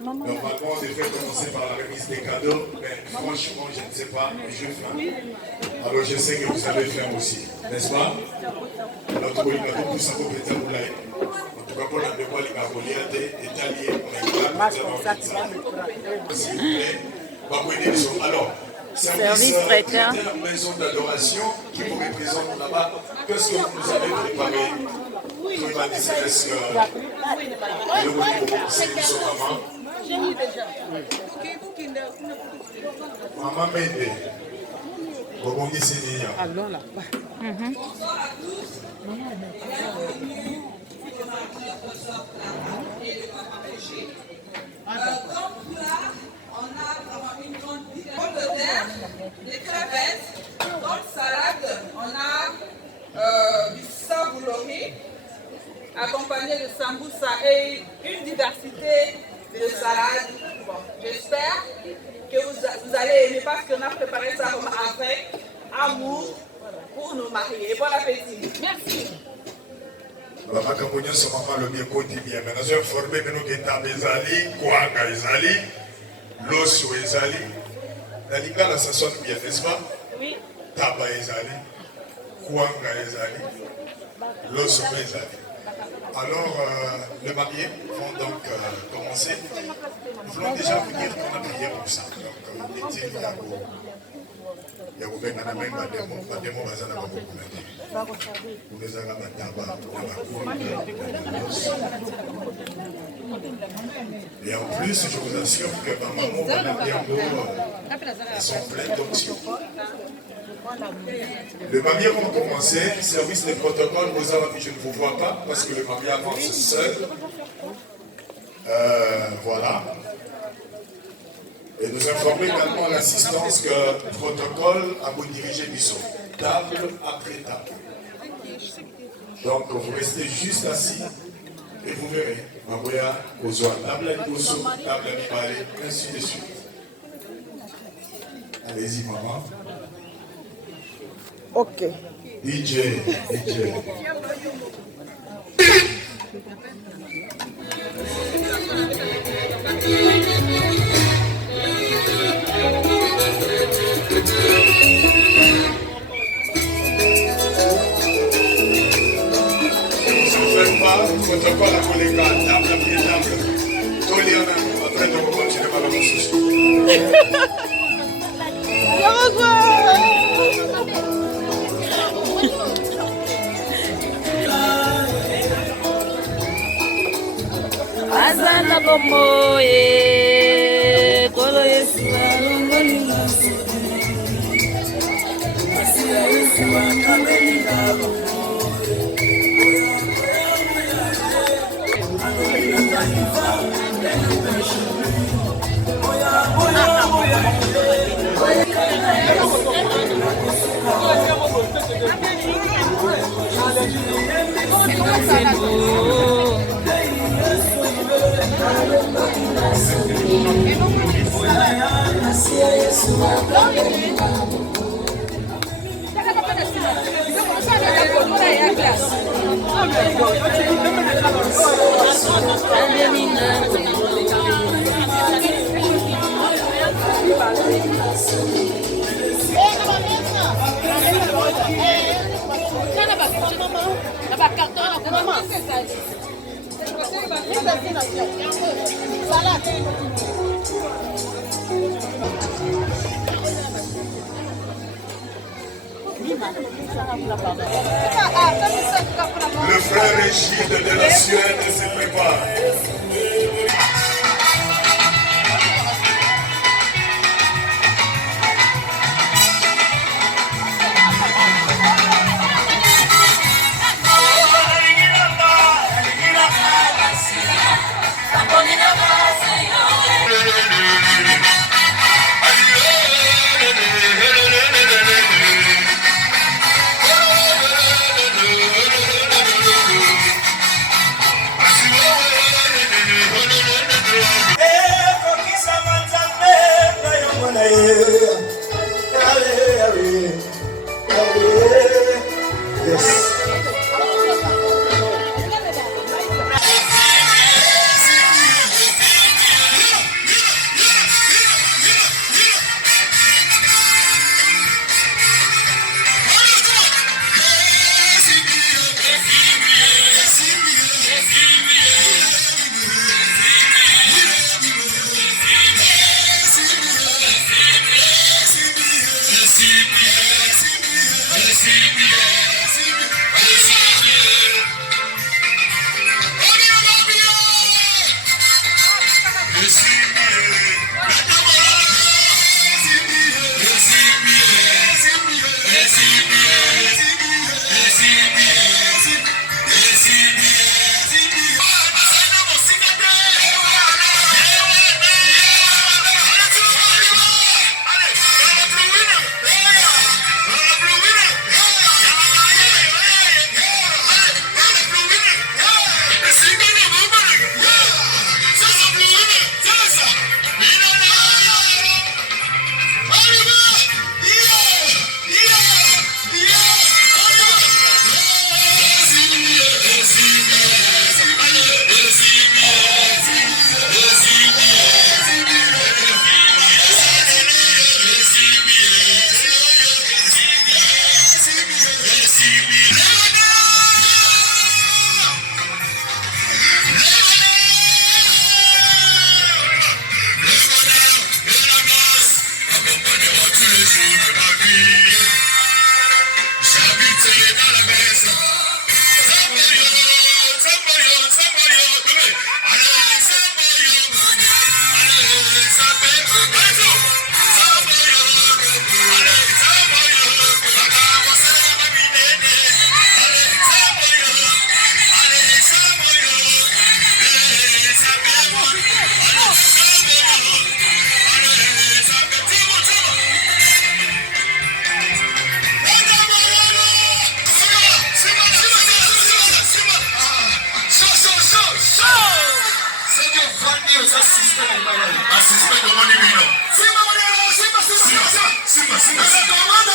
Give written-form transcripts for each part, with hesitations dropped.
Normalement, on devrait commencer par la remise des cadeaux, mais franchement, je ne sais pas, mais je fais. Alors, je sais que vous savez faire aussi, n'est-ce pas? Alors, tu peux tout ça pour peut-être vous l'aider. En tout cas, pour la mémoire, les Gaboliens est allié, on est là, s'il vous plaît. Alors, service traiteur, maison d'adoration qui vous représente là-bas. Qu'est-ce que vous avez préparé? Est-ce que le c'est son maman? J'ai eu déjà. Maman Mende. Comment dit c'est bien? Alors là. Bonsoir à tous. Donc là, on a vraiment une grande pomme de terre, des crevettes, d'autres salades, on a du saboulori, accompagné de sambusa et une diversité de salades. Bon, j'espère que vous allez aimer parce qu'on a préparé ça comme avec amour pour nous marier. Bon appétit. Merci. Makambo nyonso mama lobi ekoti bien mais nazo informe que nous ketamba ezali kwanga ezali loso ezali na lingala ça sonne bien n'est-ce pas? Oui. Taba ezali kwanga ezali loso ezali. Alors les mariés vont donc commencer. Nous voulons déjà vous dire qu'on a prié pour ça. Donc il y a et en plus, je vous assure que ma maman et elles sont pleines d'onction. Le mariage va commencer, service de protocole, vous avez, je ne vous vois pas parce que le mariage avance seul. Voilà. Et nous informer également l'assistance que le protocole a vous dirigé Bissot, table après table. Donc vous restez juste assis et vous verrez. Maboya, Kozoa, table à Kozo, table à Mibale, ainsi de suite. Allez-y, maman. Ok. DJ. Protocole à collègue, table après table. Tout le monde après nous continuer par la ressource. Azana como kolo Yesu alongolinga Asia Yesu akabelinga Le frère Régide de la Suède se prépare.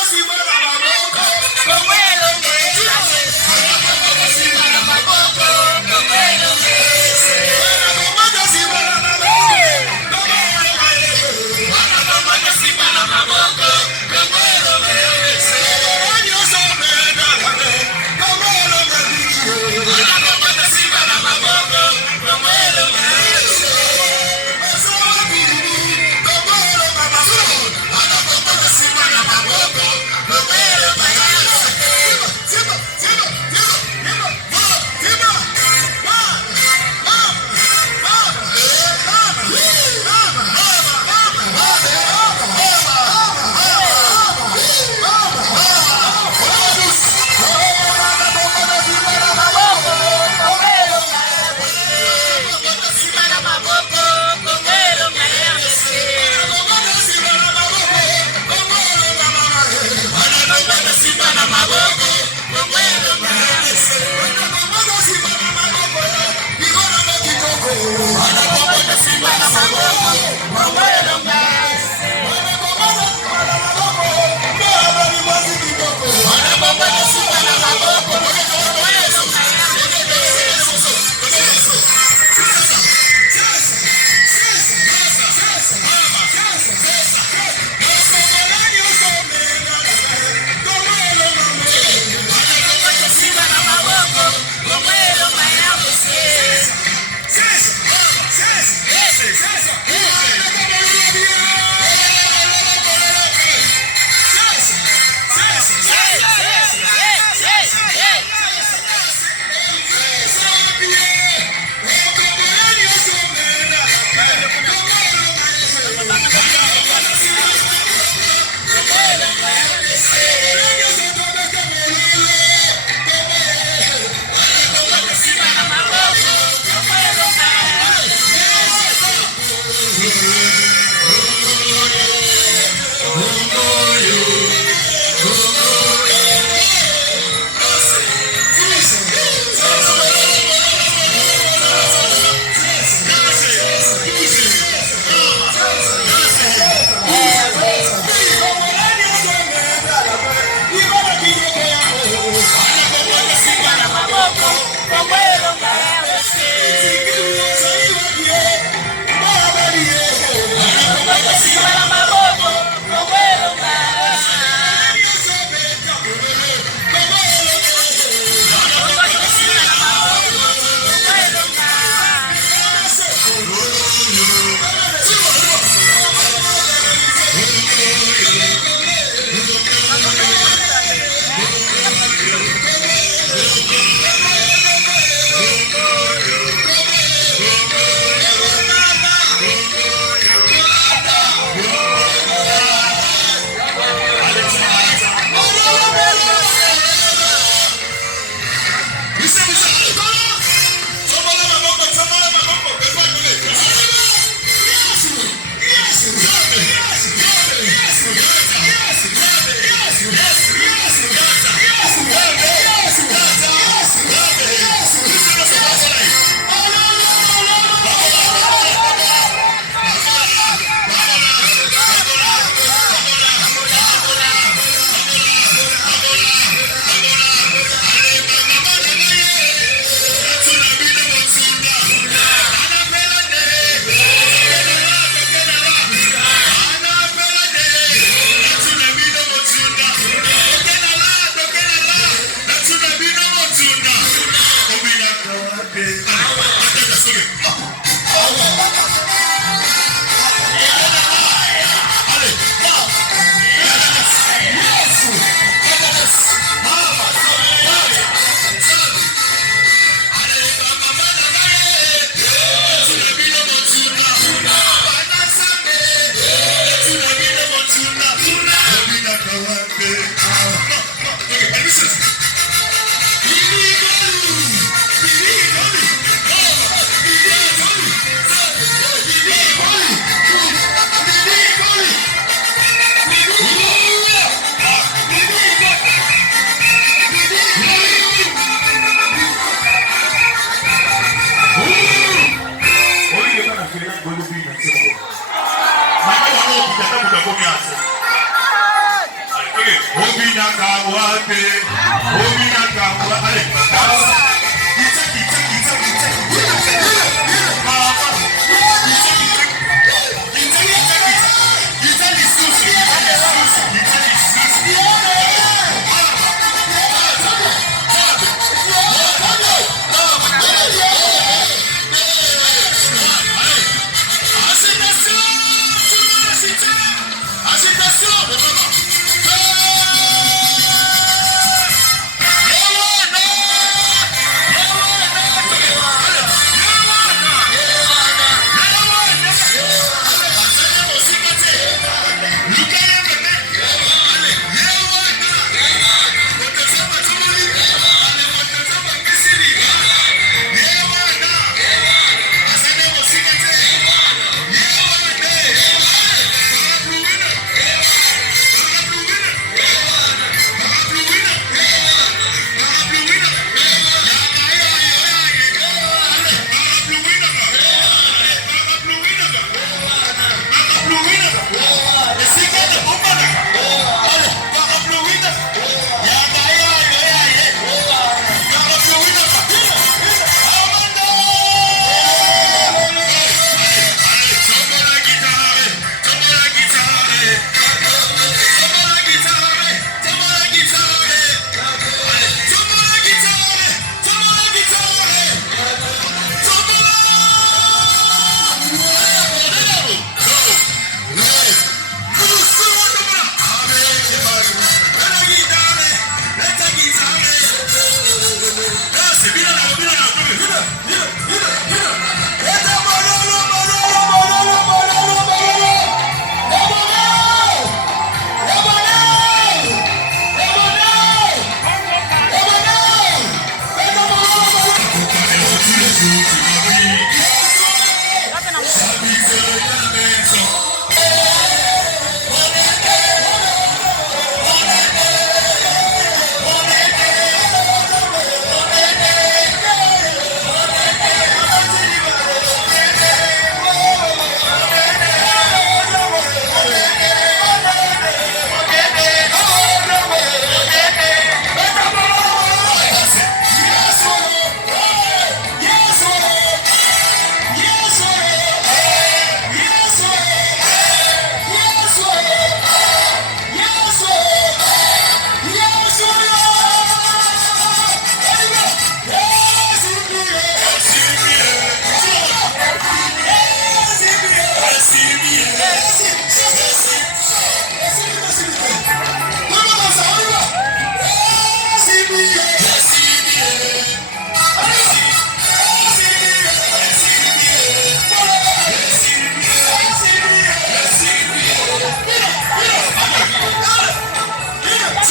Simba